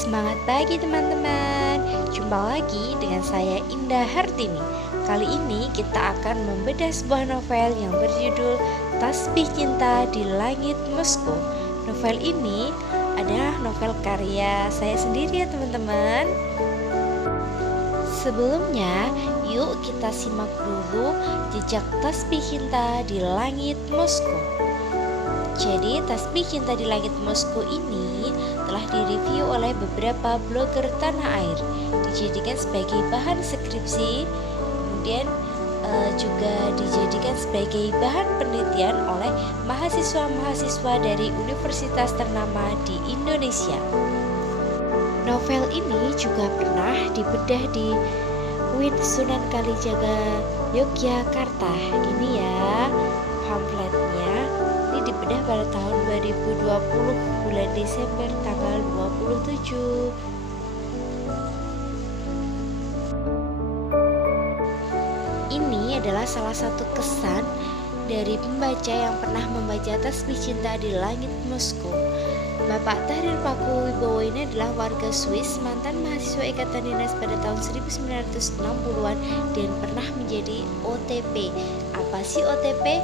Semangat pagi teman-teman. Jumpa lagi dengan saya Indah Hartini. Kali ini kita akan membedah sebuah novel yang berjudul Tasbih Cinta di Langit Moskow. Novel ini adalah novel karya saya sendiri ya teman-teman. Sebelumnya, yuk kita simak dulu jejak Tasbih Cinta di Langit Moskow. Jadi, Tasbih Cinta di Langit Moskow ini telah direview oleh beberapa blogger tanah air, dijadikan sebagai bahan skripsi, kemudian juga dijadikan sebagai bahan penelitian oleh mahasiswa-mahasiswa dari universitas ternama di Indonesia. Novel ini juga pernah dibedah di UIN Sunan Kalijaga, Yogyakarta. Ini ya pamfletnya. Ini dibedah pada tahun 2020 bulan Desember tanggal 27. Ini adalah salah satu kesan dari pembaca yang pernah membaca Tasbih Cinta di Langit Moskow. Bapak Tahrir Paku Wibowo ini adalah warga Swiss, mantan mahasiswa Ikatan Dinas pada tahun 1960-an dan pernah menjadi OTP. Apa sih OTP?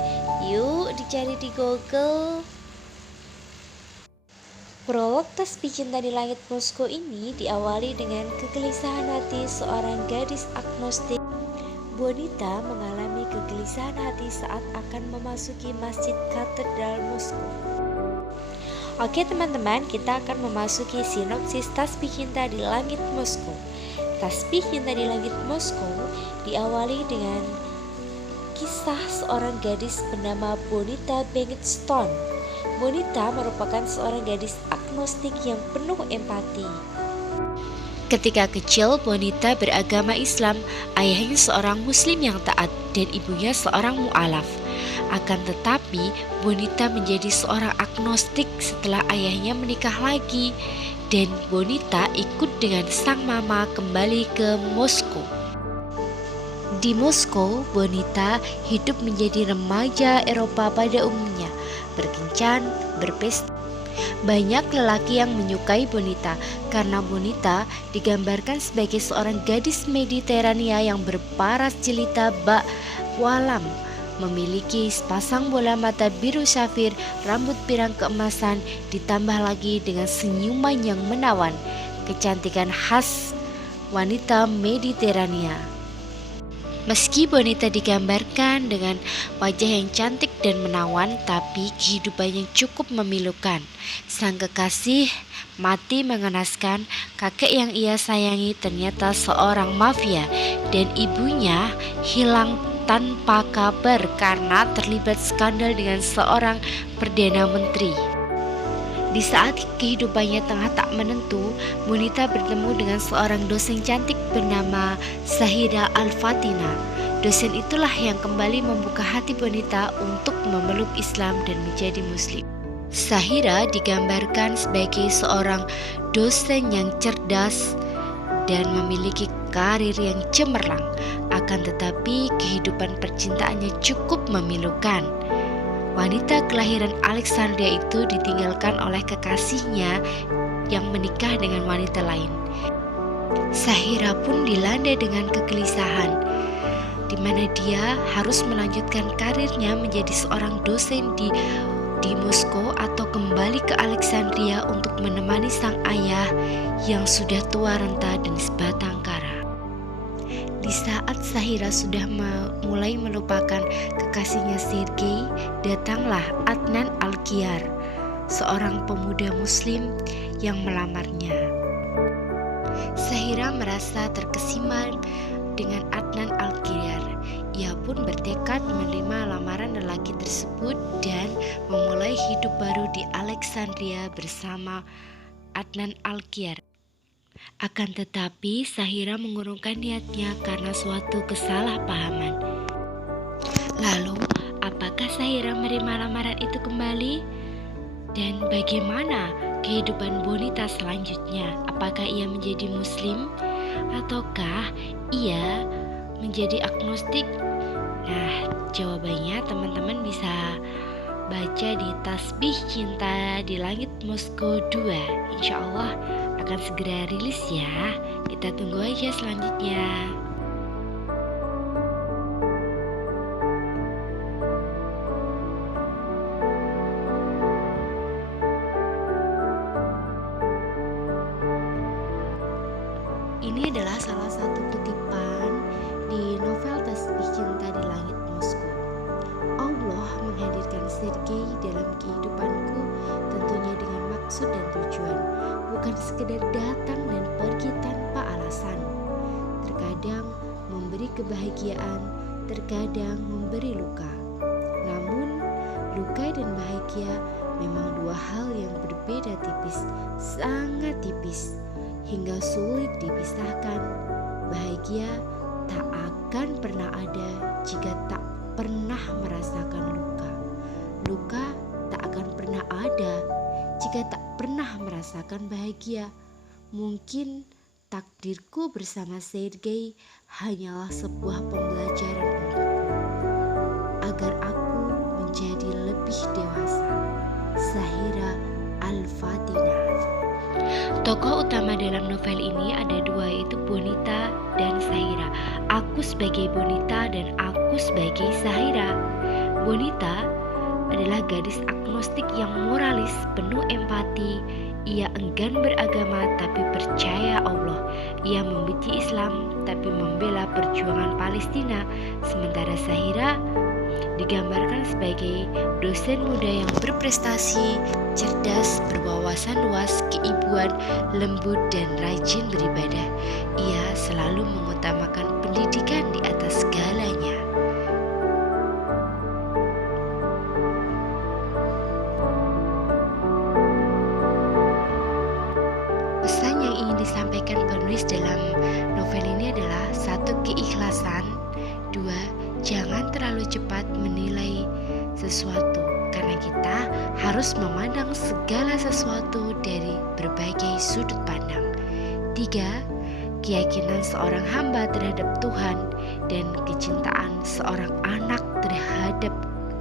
Yuk dicari di Google. Prolog Tasbih Cinta di Langit Moskow ini diawali dengan kegelisahan hati seorang gadis agnostik. Bonita mengalami kegelisahan hati saat akan memasuki Masjid Katedral Moskow. Oke teman-teman, kita akan memasuki sinopsis Tasbih Cinta di Langit Moskow. Tasbih Cinta di Langit Moskow diawali dengan kisah seorang gadis bernama Bonita Bengtson. Bonita merupakan seorang gadis agnostik yang penuh empati. Ketika kecil, Bonita beragama Islam, ayahnya seorang muslim yang taat dan ibunya seorang mu'alaf. Akan tetapi, Bonita menjadi seorang agnostik setelah ayahnya menikah lagi dan Bonita ikut dengan sang mama kembali ke Moskow. Di Moskow, Bonita hidup menjadi remaja Eropa pada umumnya, berkencan, berpesta. Banyak lelaki yang menyukai Bonita karena Bonita digambarkan sebagai seorang gadis Mediterania yang berparas jelita bak walam, memiliki sepasang bola mata biru safir, rambut pirang keemasan, ditambah lagi dengan senyuman yang menawan, kecantikan khas wanita Mediterania. Meski Bonita digambarkan dengan wajah yang cantik dan menawan, tapi kehidupannya cukup memilukan. Sang kekasih mati mengenaskan, kakek yang ia sayangi ternyata seorang mafia, dan ibunya hilang tanpa kabar karena terlibat skandal dengan seorang perdana menteri. Di saat kehidupannya tengah tak menentu, Bonita bertemu dengan seorang dosen cantik bernama Zahira Al-Fatina. Dosen itulah yang kembali membuka hati Bonita untuk memeluk Islam dan menjadi muslim. Zahira digambarkan sebagai seorang dosen yang cerdas dan memiliki karir yang cemerlang. Akan tetapi kehidupan percintaannya cukup memilukan. Wanita kelahiran Alexandria itu ditinggalkan oleh kekasihnya yang menikah dengan wanita lain. Zahira pun dilanda dengan kegelisahan, di mana dia harus melanjutkan karirnya menjadi seorang dosen di Moskow atau kembali ke Alexandria untuk menemani sang ayah yang sudah tua renta dan sebatang kara. Di saat Zahira sudah mulai melupakan kekasihnya Sergei, datanglah Adnan Alkiar, seorang pemuda muslim yang melamarnya. Zahira merasa terkesima dengan Adnan Alkiar. Ia pun bertekad menerima lamaran lelaki tersebut dan memulai hidup baru di Alexandria bersama Adnan Alkiar. Akan tetapi Zahira mengurungkan niatnya karena suatu kesalahpahaman. Lalu, apakah Zahira menerima lamaran itu kembali? Dan bagaimana kehidupan Bonita selanjutnya? Apakah ia menjadi muslim? Ataukah ia menjadi agnostik? Nah, jawabannya teman-teman bisa baca di Tasbih Cinta di Langit Moskow 2. Insya Allah akan segera rilis ya. Kita tunggu aja selanjutnya. Ini adalah salah satu kutipan di novel Tasbih Cinta di Langit Moskow. Allah menghadirkan Sergei dalam kehidupanku tentunya dengan maksud dan tujuan, bukan sekedar datang dan pergi tanpa alasan. Terkadang memberi kebahagiaan, terkadang memberi luka. Namun, luka dan bahagia memang dua hal yang berbeda tipis, sangat tipis, hingga sulit dipisahkan. Bahagia tak akan pernah ada jika tak pernah merasakan luka. Luka tak akan pernah ada jika tak pernah merasakan bahagia. Mungkin takdirku bersama Sergei hanyalah sebuah pembelajaran untukku, agar aku menjadi lebih dewasa. Zahira Al-Fatina. Tokoh utama dalam novel ini ada dua, yaitu Bonita dan Zahira. Aku sebagai Bonita dan aku sebagai Zahira. Bonita adalah gadis agnostik yang moralis, penuh empati. Ia enggan beragama tapi percaya Allah. Ia membenci Islam tapi membela perjuangan Palestina. Sementara Zahira digambarkan sebagai dosen muda yang berprestasi, cerdas, berwawasan luas, keibuan, lembut, dan rajin beribadah. Ia selalu mengutamakan pendidikan di atas segalanya. Pesan yang ingin disampaikan penulis dalam novel ini adalah: 1. Keikhlasan. 2. Jangan terlalu cepat menilai sesuatu, karena kita harus memandang segala sesuatu dari berbagai sudut pandang. 3. Keyakinan seorang hamba terhadap Tuhan dan kecintaan seorang anak terhadap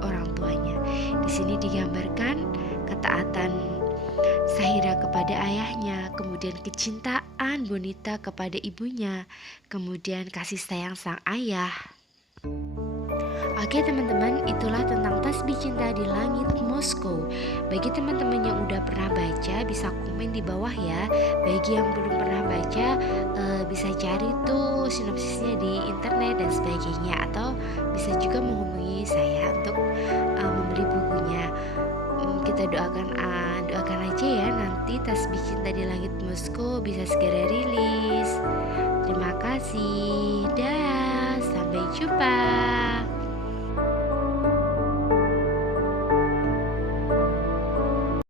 orang tuanya. Di sini digambarkan ketaatan Zahira kepada ayahnya, kemudian kecintaan Bonita kepada ibunya, kemudian kasih sayang sang ayah. Oke teman-teman, itulah tentang Tasbih Cinta di Langit Moskow. Bagi teman-teman yang udah pernah baca, bisa komen di bawah ya. Bagi yang belum pernah baca, bisa cari tuh sinopsisnya di internet dan sebagainya, atau bisa juga menghubungi saya untuk membeli bukunya. Kita doakan aja ya, nanti Tasbih Cinta di Langit Moskow bisa segera rilis. Terima kasih, dah, sampai jumpa.